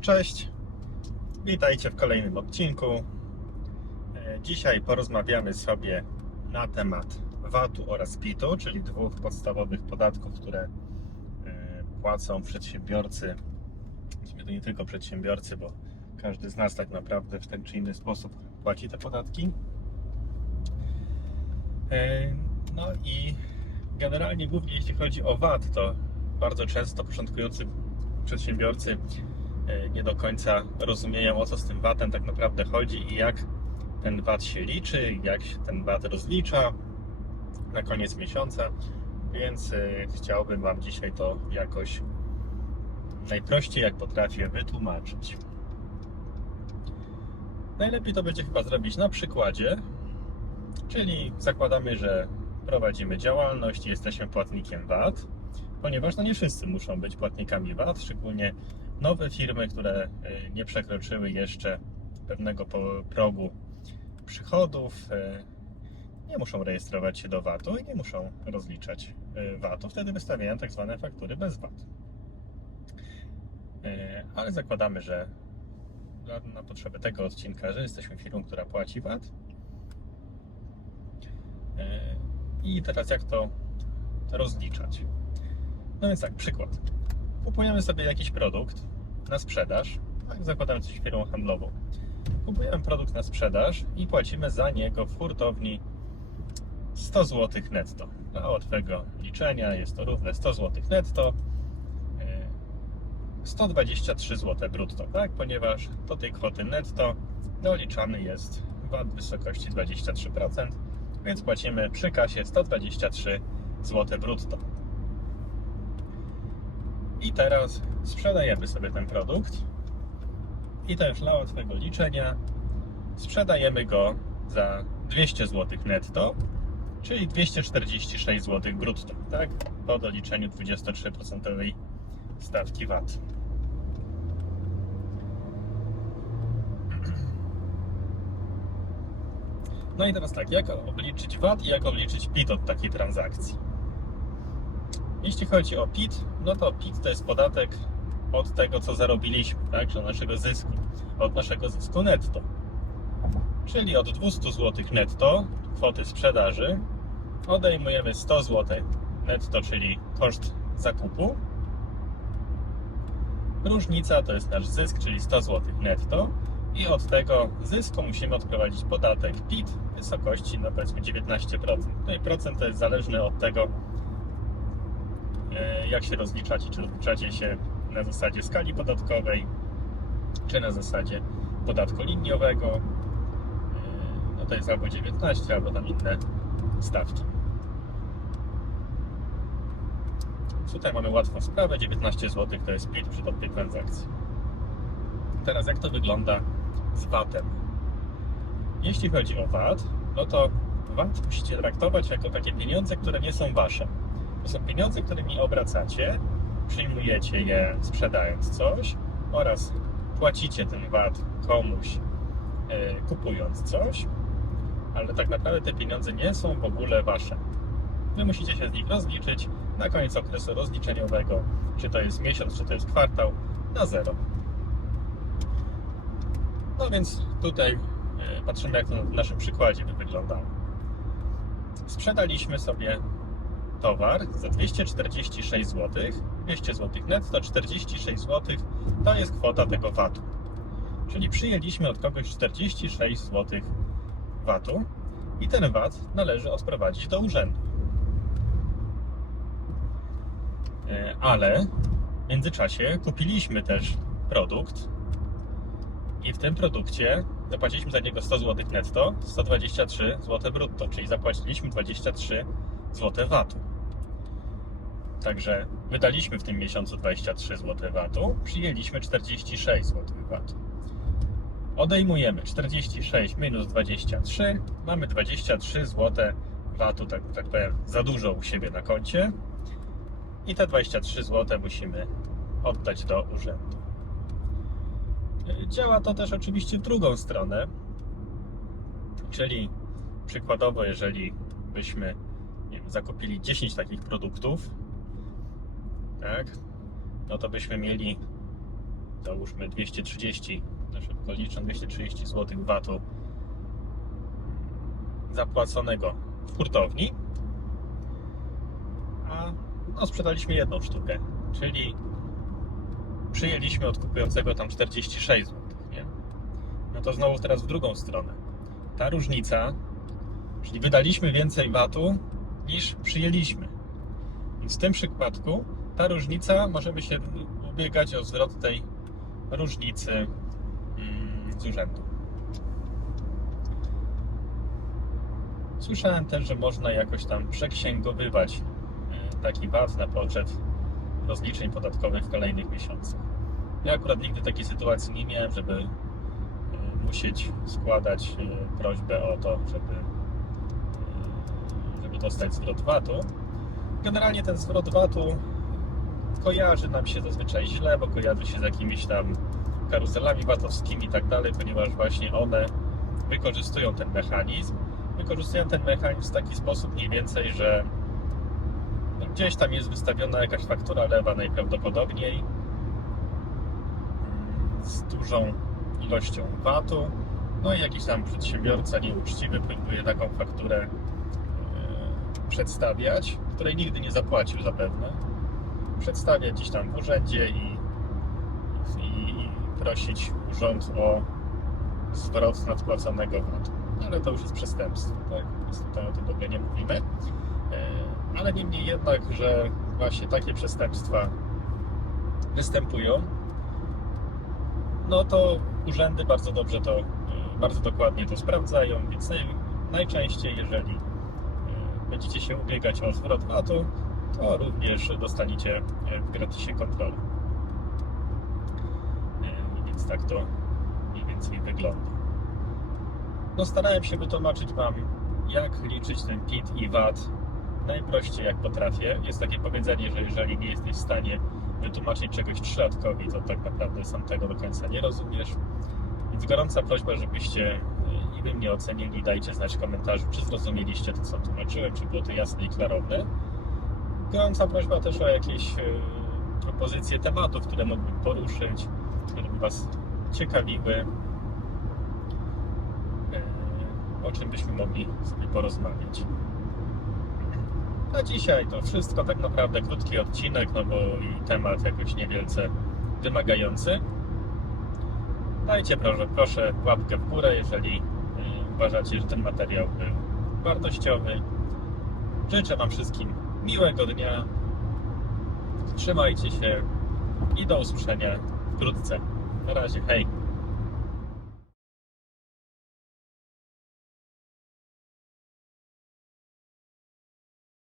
Cześć, witajcie w kolejnym odcinku. E, Dzisiaj porozmawiamy sobie na temat VAT-u oraz PIT-u, czyli dwóch podstawowych podatków, które e, płacą przedsiębiorcy. W sumie to nie tylko przedsiębiorcy, bo każdy z nas tak naprawdę w ten czy inny sposób płaci te podatki. E, No i generalnie głównie jeśli chodzi o VAT, to bardzo często początkujący przedsiębiorcy e, nie do końca rozumieją o co z tym VAT-em tak naprawdę chodzi i jak ten VAT się liczy, jak się ten VAT rozlicza na koniec miesiąca, więc e, chciałbym Wam dzisiaj to jakoś najprościej jak potrafię wytłumaczyć. Najlepiej to będzie chyba zrobić na przykładzie, czyli zakładamy, że prowadzimy działalność jesteśmy płatnikiem VAT, ponieważ no nie wszyscy muszą być płatnikami VAT, szczególnie nowe firmy, które y, nie przekroczyły jeszcze pewnego progu przychodów, y, nie muszą rejestrować się do VAT-u i nie muszą rozliczać y, VAT-u. Wtedy wystawiają tak zwane faktury bez VAT. Ale zakładamy, że na potrzeby tego odcinka, że jesteśmy firmą, która płaci VAT. I teraz jak to rozliczać? No więc tak, przykład. Kupujemy sobie jakiś produkt na sprzedaż, tak zakładamy coś firmą handlową. Kupujemy produkt na sprzedaż i płacimy za niego w hurtowni 100 zł netto. Dla łatwego liczenia jest to równe 100 zł netto, e, 123 zł brutto, tak? Ponieważ do tej kwoty netto doliczany jest VAT w wysokości 23%, więc płacimy przy kasie 123 zł brutto. I teraz sprzedajemy sobie ten produkt. I też dla łatwego liczenia sprzedajemy go za 200 zł netto, czyli 246 zł brutto, tak? Po doliczeniu 23% stawki VAT. No i teraz tak, jak obliczyć VAT i jak obliczyć PIT od takiej transakcji? Jeśli chodzi o PIT, no to PIT to jest podatek od tego, co zarobiliśmy, tak, od naszego zysku, od naszego zysku netto. Czyli od 200 zł netto, kwoty sprzedaży, odejmujemy 100 zł netto, czyli koszt zakupu. Różnica to jest nasz zysk, czyli 100 zł netto. I od tego zysku musimy odprowadzić podatek PIT w wysokości, no powiedzmy 19%. No i procent to jest zależny od tego, e, jak się rozliczacie, czy rozliczacie się na zasadzie skali podatkowej, czy na zasadzie podatku liniowego. E, No to jest albo 19, albo tam inne stawki. Tutaj mamy łatwą sprawę, 19 zł to jest PIT przy tej transakcji. Teraz jak to wygląda z VAT-em? Jeśli chodzi o VAT, no to VAT musicie traktować jako takie pieniądze, które nie są wasze. To są pieniądze, którymi obracacie, przyjmujecie je sprzedając coś oraz płacicie ten VAT komuś e, kupując coś, ale tak naprawdę te pieniądze nie są w ogóle wasze. Wy musicie się z nich rozliczyć na koniec okresu rozliczeniowego, czy to jest miesiąc, czy to jest kwartał, na zero. No więc tutaj e, patrzymy, jak to w naszym przykładzie by wyglądało. Sprzedaliśmy sobie towar za 246 zł, 200 zł netto, 46 zł to jest kwota tego VAT-u. Czyli przyjęliśmy od kogoś 46 zł VAT-u i ten VAT należy odprowadzić do urzędu. E, Ale w międzyczasie kupiliśmy też produkt i w tym produkcie zapłaciliśmy za niego 100 zł netto, 123 zł brutto, czyli zapłaciliśmy 23 zł VAT-u. Także wydaliśmy w tym miesiącu 23 zł VAT-u, przyjęliśmy 46 zł VAT-u. Odejmujemy 46 minus 23, mamy 23 zł VAT-u, tak, tak powiem, za dużo u siebie na koncie i te 23 zł musimy oddać do urzędu. Działa to też oczywiście w drugą stronę, czyli przykładowo, jeżeli byśmy wiem, zakupili 10 takich produktów, tak, no to byśmy mieli, załóżmy 230, na szybko liczę, 230 zł VAT-u zapłaconego w hurtowni, a no, sprzedaliśmy jedną sztukę, czyli przyjęliśmy od kupującego tam 46 zł, nie? No to znowu teraz w drugą stronę. Ta różnica, czyli wydaliśmy więcej VAT-u niż przyjęliśmy. I w tym przypadku ta różnica, możemy się ubiegać o zwrot tej różnicy mm, z urzędu. Słyszałem też, że można jakoś tam przeksięgowywać e, taki VAT na poczet rozliczeń podatkowych w kolejnych miesiącach. Ja akurat nigdy takiej sytuacji nie miałem, żeby e, musieć składać e, prośbę o to, żeby, e, żeby dostać zwrot VAT-u. Generalnie ten zwrot VAT-u kojarzy nam się zazwyczaj źle, bo kojarzy się z jakimiś tam karuzelami VAT-owskimi i tak dalej, ponieważ właśnie one wykorzystują ten mechanizm. Wykorzystują ten mechanizm w taki sposób mniej więcej, że gdzieś tam jest wystawiona jakaś faktura lewa najprawdopodobniej mm, z dużą ilością VAT-u. No i jakiś tam przedsiębiorca nieuczciwy próbuje taką fakturę e, przedstawiać, której nigdy nie zapłacił zapewne. Przedstawia gdzieś tam w urzędzie i, i, i prosić urząd o zwrot nadpłaconego VAT-u. Ale to już jest przestępstwo, tak? Więc tutaj o tym w ogóle nie mówimy. Ale niemniej jednak, że właśnie takie przestępstwa występują, no to urzędy bardzo dobrze to, e, bardzo dokładnie to sprawdzają, więc naj, najczęściej, jeżeli e, będziecie się ubiegać o zwrot VAT-u, to również dostaniecie e, w gratisie kontrolę. Więc tak to mniej więcej wygląda. No starałem się wytłumaczyć Wam, jak liczyć ten PIT i VAT najprościej jak potrafię. Jest takie powiedzenie, że jeżeli nie jesteś w stanie wytłumaczyć czegoś trzylatkowi, to tak naprawdę sam tego do końca nie rozumiesz. Więc gorąca prośba, żebyście i wy mnie ocenili, dajcie znać w komentarzu, czy zrozumieliście to, co tłumaczyłem, czy było to jasne i klarowne. Gorąca prośba też o jakieś y, propozycje tematów, które mógłbym poruszyć, które by Was ciekawiły, y, o czym byśmy mogli sobie porozmawiać. Na dzisiaj to wszystko, tak naprawdę krótki odcinek, no bo temat jakoś niewielce wymagający. Dajcie proszę, proszę łapkę w górę, jeżeli y, uważacie, że ten materiał był wartościowy. Życzę Wam wszystkim miłego dnia. Trzymajcie się i do usłyszenia wkrótce. Na razie, hej!